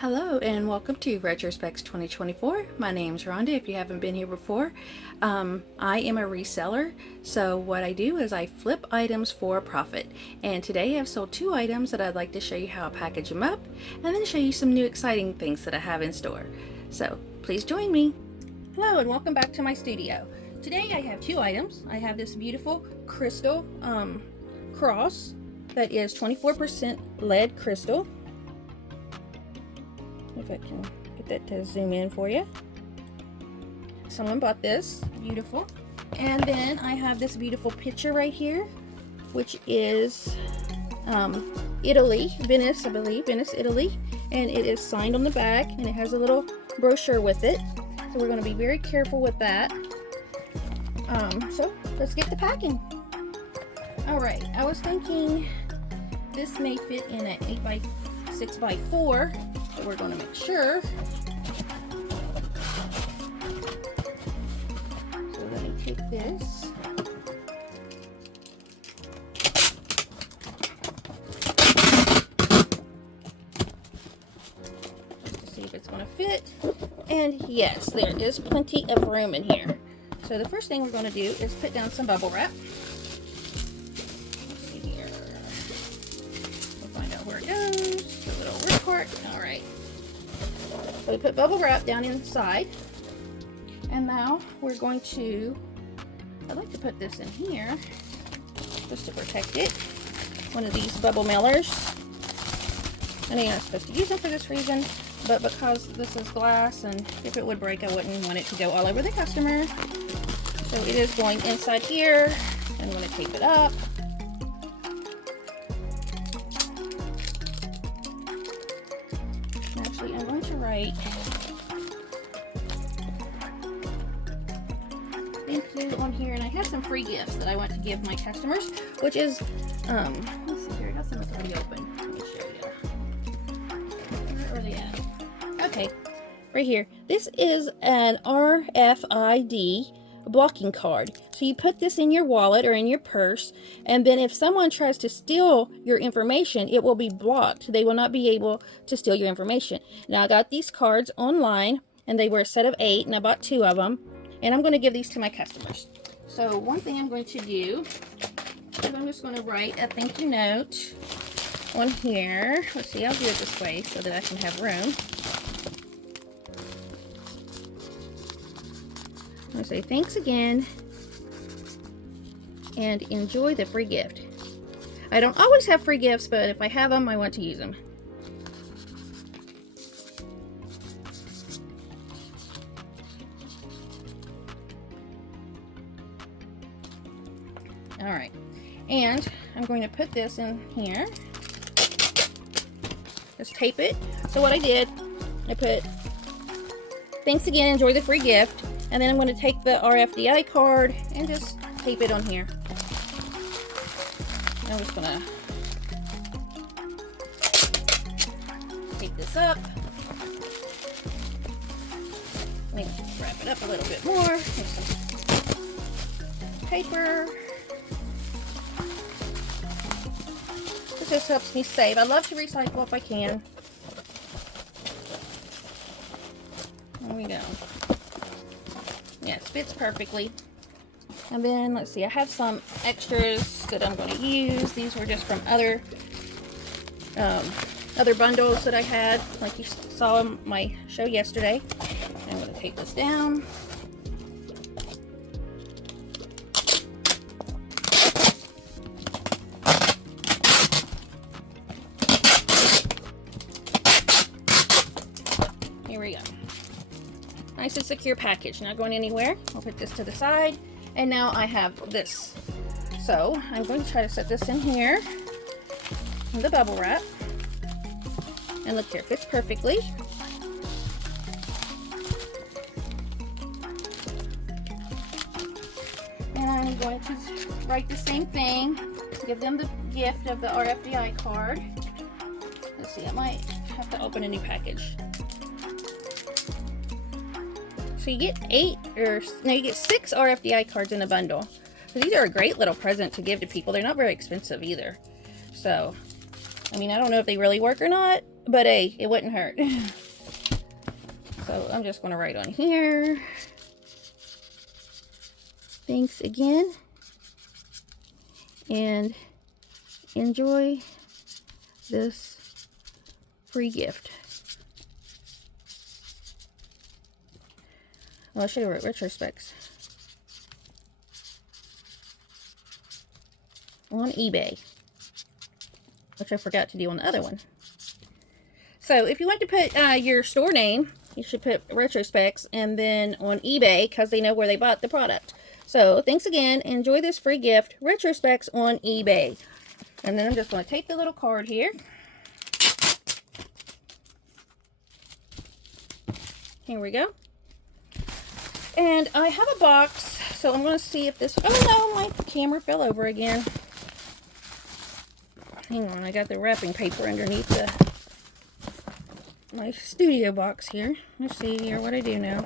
Hello and welcome to Retrospecs 2024. My name's Rhonda if you haven't been here before. I am a reseller, so what I do is I flip items for a profit. And today I've sold 2 items that I'd like to show you how I package them up and then show you some new exciting things that I have in store. So please join me. Hello and welcome back to my studio. Today I have 2 items. I have this beautiful crystal cross that is 24% lead crystal. If I can get that to zoom in for you. Someone bought this, beautiful. And then I have this beautiful picture right here, which is Italy, Venice, I believe, Venice, Italy. And it is signed on the back, and it has a little brochure with it. So we're going to be very careful with that. So let's get to packing. All right, I was thinking this may fit in an 8x6x4. So we're going to make sure. So let me take this. Just to see if it's going to fit. And yes, there is plenty of room in here. So the first thing we're going to do is put down some bubble wrap. Let's see here. We'll find out where it goes. The little ripcord. All right. So we put bubble wrap down inside, and now we're going to, I'd like to put this in here just to protect it. One of these bubble mailers. I know you're not supposed to use them for this reason, but because this is glass and if it would break, I wouldn't want it to go all over the customer. So it is going inside here. I'm going to tape it up. Actually, I'm going to write thank you on here, and I have some free gifts that I want to give my customers, which is let's see here, I got some that's already open. Let me show you. Where are they at? Okay, right here. This is an RFID blocking card. So you put this in your wallet or in your purse, and then if someone tries to steal your information, it will be blocked. They will not be able to steal your information. Now I got these cards online, and they were a set of 8, and I bought 2 of them, and I'm going to give these to my customers. So one thing I'm going to do is I'm just going to write a thank you note on here. Let's see, I'll do it this way so that I can have room. I'm going to say thanks again and enjoy the free gift. I don't always have free gifts, but if I have them, I want to use them. All right, and I'm going to put this in here. Just tape it. So what I did, I put thanks again, enjoy the free gift. And then I'm going to take the RFID card and just tape it on here. I'm just going to tape this up. Let me wrap it up a little bit more. Here's some paper. This just helps me save. I love to recycle if I can. There we go. Yes, fits perfectly. And then let's see, I have some extras that I'm going to use. These were just from other bundles that I had, like you saw in my show yesterday. I'm going to take this down. Here we go. Nice and secure package, not going anywhere. I'll put this to the side, and now I have this. So I'm going to try to set this in here in the bubble wrap, and look here, fits perfectly. And I'm going to write the same thing, give them the gift of the RFID card. Let's see, I might have to open a new package. So you get you get 6 RFID cards in a bundle. So these are a great little present to give to people. They're not very expensive either. So, I mean, I don't know if they really work or not, but hey, it wouldn't hurt. So I'm just going to write on here. Thanks again. And enjoy this free gift. Well, I should have wrote retrospects. On eBay. Which I forgot to do on the other one. So if you want to put your store name, you should put retrospects and then on eBay because they know where they bought the product. So thanks again. Enjoy this free gift. Retrospects on eBay. And then I'm just going to take the little card here. Here we go. And I have a box. So I'm going to see if this... Oh no, my camera fell over again. Hang on, I got the wrapping paper underneath my studio box here. Let's see here what I do now.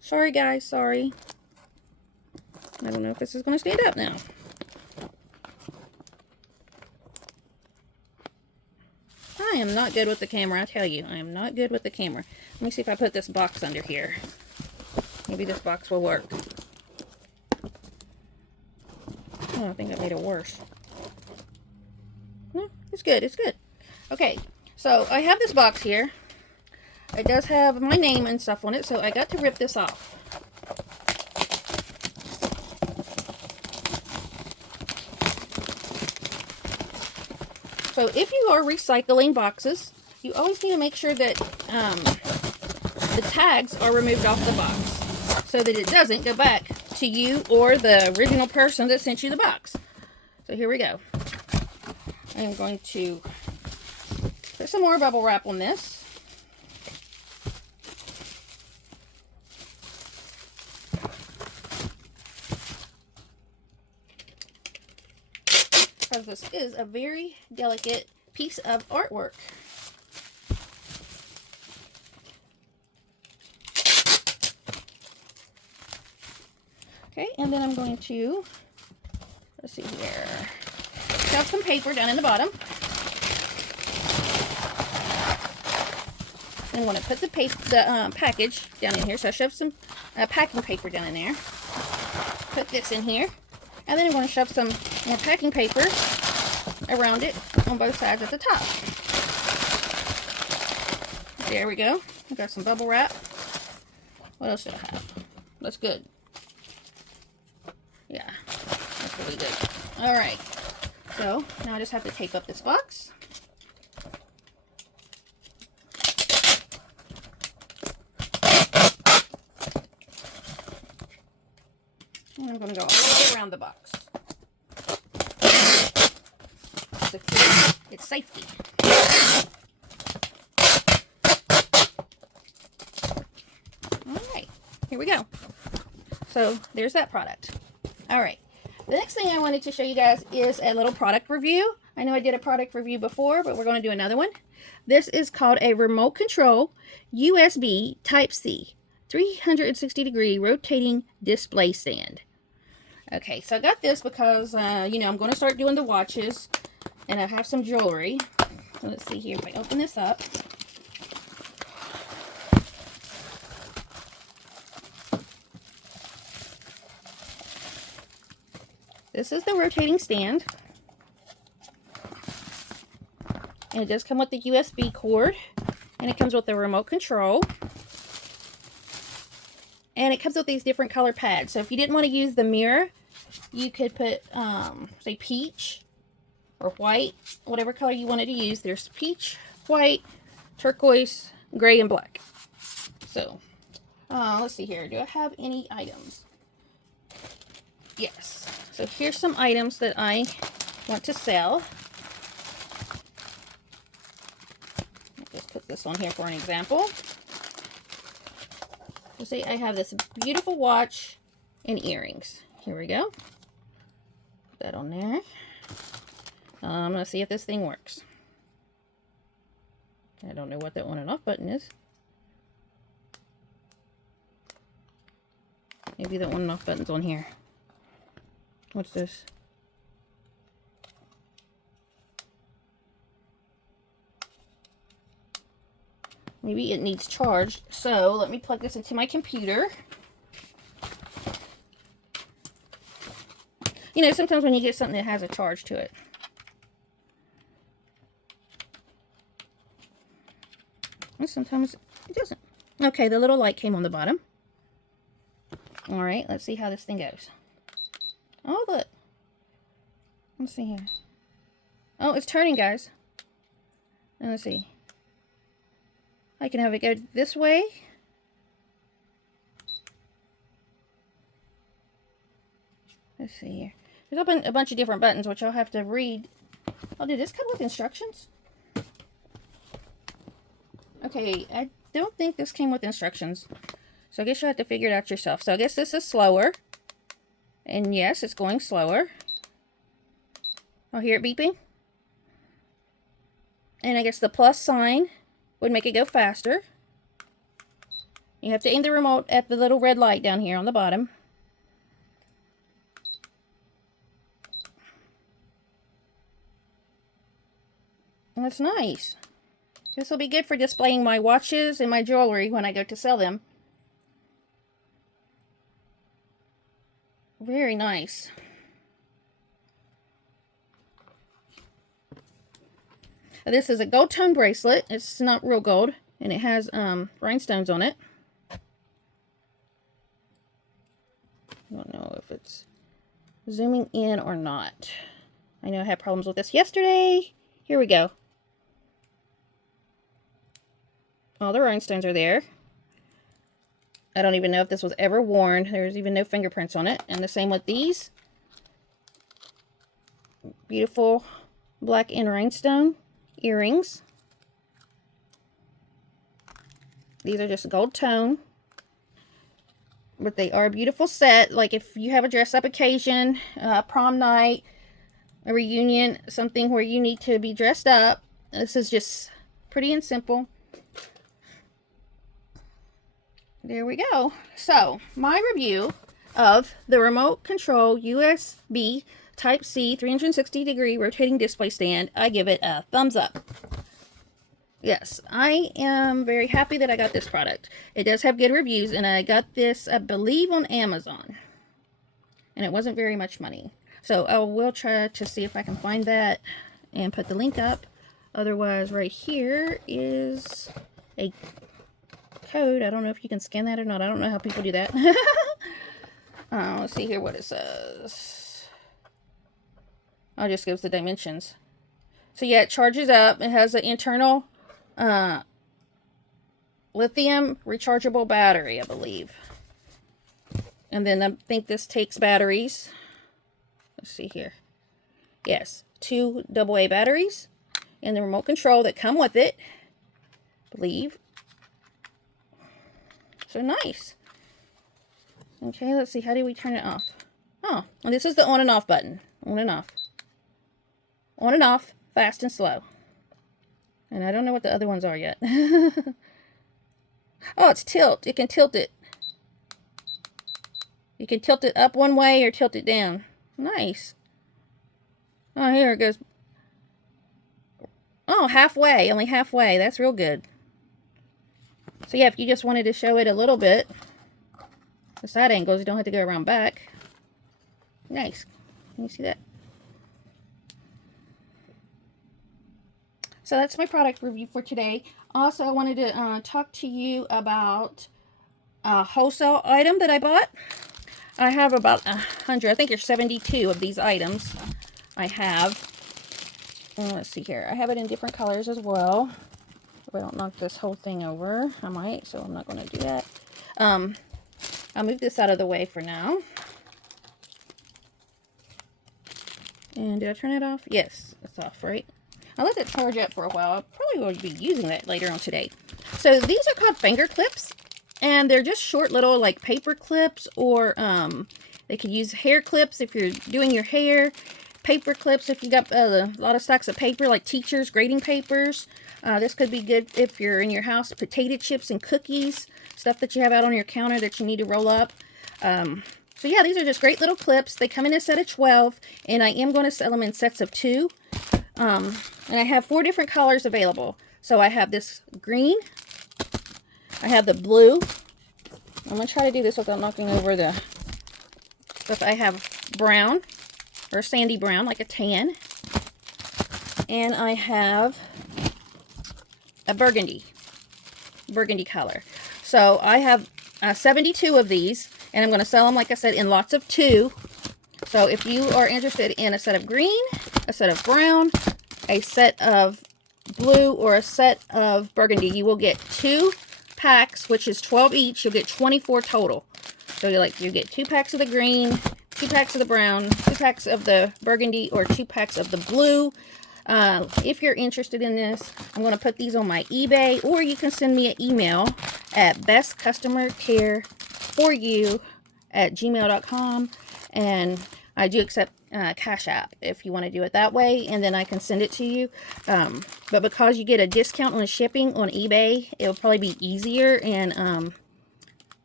Sorry guys, sorry. I don't know if this is going to stand up now. I am not good with the camera, I tell you. I am not good with the camera. Let me see if I put this box under here. Maybe this box will work. Oh, I think I made it worse. No, it's good, it's good. Okay, so I have this box here. It does have my name and stuff on it, so I got to rip this off. So if you are recycling boxes, you always need to make sure that the tags are removed off the box so that it doesn't go back to you or the original person that sent you the box. So here we go. I'm going to put some more bubble wrap on this. Because this is a very delicate piece of artwork. Okay, and then I'm going to, let's see here, shove some paper down in the bottom. I'm going to put the package down in here. So I shoved some packing paper down in there. Put this in here. And then I'm going to shove some more packing paper around it on both sides at the top. There we go. I got some bubble wrap. What else do I have? That's good. Yeah, that's really good. Alright. So, now I just have to tape up this box. And I'm going to go all the way around the box. Secure its safety. Alright, here we go. So, there's that product. Alright, the next thing I wanted to show you guys is a little product review. I know I did a product review before, but we're going to do another one. This is called a remote control USB Type-C 360-degree rotating display stand. Okay, so I got this because, you know, I'm going to start doing the watches, and I have some jewelry. So let's see here, if I open this up. This is the rotating stand. And it does come with the USB cord, and it comes with the remote control. And it comes with these different color pads. So if you didn't want to use the mirror, you could put, say, peach or white, whatever color you wanted to use. There's peach, white, turquoise, gray, and black. So, let's see here. Do I have any items? Yes. So here's some items that I want to sell. I'll just put this on here for an example. So see, I have this beautiful watch and earrings. Here we go. Put that on there. I'm going to see if this thing works. I don't know what that on and off button is. Maybe the on and off button's on here. What's this? Maybe it needs charged. So let me plug this into my computer. You know, sometimes when you get something that has a charge to it. And sometimes it doesn't. Okay, the little light came on the bottom. All right, let's see how this thing goes. Oh, look. Let's see here. Oh, it's turning, guys. And let's see. I can have it go this way. Let's see here. There's a bunch of different buttons, which I'll have to read. Oh, did this come with instructions? Okay, I don't think this came with instructions. So I guess you'll have to figure it out yourself. So I guess this is slower. And yes, it's going slower. I'll hear it beeping. And I guess the plus sign would make it go faster. You have to aim the remote at the little red light down here on the bottom. And that's nice. This will be good for displaying my watches and my jewelry when I go to sell them. Very nice. This is a gold tone bracelet. It's not real gold, and it has rhinestones on it. I don't know if it's zooming in or not. I know I had problems with this yesterday. Here we go. All the rhinestones are there. I don't even know if this was ever worn. There's even no fingerprints on it. And the same with these. Beautiful black and rhinestone earrings. These are just gold tone. But they are a beautiful set. Like if you have a dress up occasion, prom night, a reunion, something where you need to be dressed up. This is just pretty and simple. There we go. So, my review of the remote control USB Type-C 360-degree rotating display stand, I give it a thumbs up. Yes, I am very happy that I got this product. It does have good reviews, and I got this, I believe, on Amazon. And it wasn't very much money. So, I will try to see if I can find that and put the link up. Otherwise, right here is a code. I don't know if you can scan that or not. I don't know how people do that. Let's see here what it says. Oh, it just gives the dimensions. So yeah, it charges up. It has an internal lithium rechargeable battery, I believe. And then I think this takes batteries. Let's see here. Yes, 2 AA batteries and the remote control that come with it, I believe. So nice. Okay, let's see. How do we turn it off? Oh, well, this is the on and off button. On and off. On and off, fast and slow. And I don't know what the other ones are yet. Oh, it's tilt. It can tilt it. You can tilt it up one way or tilt it down. Nice. Oh, here it goes. Oh, halfway. Only halfway. That's real good. So yeah, if you just wanted to show it a little bit, the side angles, you don't have to go around back. Nice. Can you see that? So that's my product review for today. Also, I wanted to talk to you about a wholesale item that I bought. I have about 100, I think there's 72 of these items I have. Let's see here. I have it in different colors as well. If I don't knock this whole thing over, I might, so I'm not going to do that. I'll move this out of the way for now. And did I turn it off? Yes, it's off, right? I'll let it charge up for a while. I probably will be using that later on today. So these are called finger clips, and they're just short little like paper clips, or they could use hair clips if you're doing your hair. Paper clips if you got a lot of stacks of paper, like teachers' grading papers. This could be good if you're in your house. Potato chips and cookies, stuff that you have out on your counter that you need to roll up. So yeah, these are just great little clips. They come in a set of 12, and I am going to sell them in sets of 2. And I have 4 different colors available. So I have this green, I have the blue. I'm going to try to do this without knocking over the stuff. I have brown, or sandy brown, like a tan. And I have a burgundy color. So I have 72 of these, and I'm going to sell them, like I said, in lots of 2. So if you are interested in a set of green, a set of brown, a set of blue, or a set of burgundy, you will get 2 packs, which is 12 each. You'll get 24 total. So you get 2 packs of the green, 2 packs of the brown, 2 packs of the burgundy, or 2 packs of the blue. If you're interested in this, I'm going to put these on my eBay, or you can send me an email at bestcustomercareforyou@gmail.com, and I do accept Cash App if you want to do it that way, and then I can send it to you. But because you get a discount on shipping on eBay, it'll probably be easier and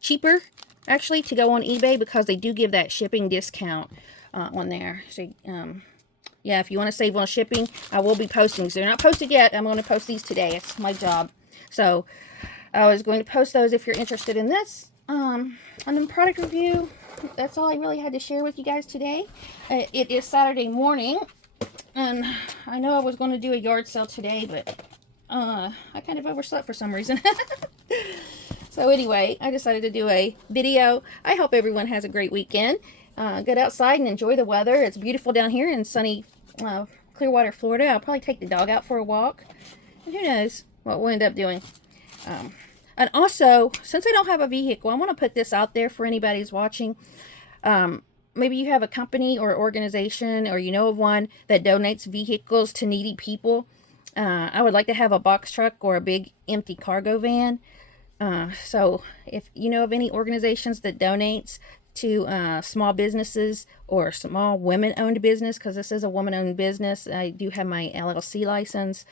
cheaper, actually, to go on eBay, because they do give that shipping discount on there. So, yeah, if you want to save on shipping, I will be posting. So they're not posted yet. I'm going to post these today. It's my job. So I was going to post those if you're interested in this. On the product review, that's all I really had to share with you guys today. It is Saturday morning, and I know I was going to do a yard sale today, but I kind of overslept for some reason. So anyway, I decided to do a video. I hope everyone has a great weekend. Get outside and enjoy the weather. It's beautiful down here in sunny Clearwater, Florida. I'll probably take the dog out for a walk. And who knows what we'll end up doing. And also, since I don't have a vehicle, I want to put this out there for anybody who's watching. Maybe you have a company or organization, or you know of one that donates vehicles to needy people. I would like to have a box truck or a big empty cargo van. So if you know of any organizations that donates to small businesses or small women-owned business, because this is a woman-owned business, I do have my LLC license.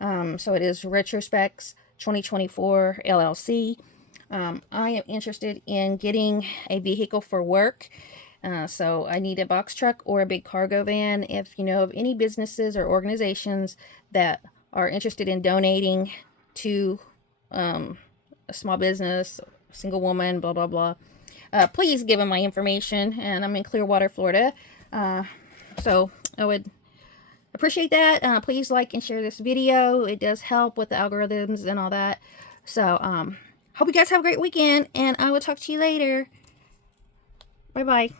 So it is Retrospecs 2024 LLC. I am interested in getting a vehicle for work. So I need a box truck or a big cargo van. If you know of any businesses or organizations that are interested in donating to a small business, single woman, blah, blah, blah, please give them my information. And I'm in Clearwater, Florida. So I would appreciate that. Please like and share this video. It does help with the algorithms and all that. So hope you guys have a great weekend, and I will talk to you later. Bye bye.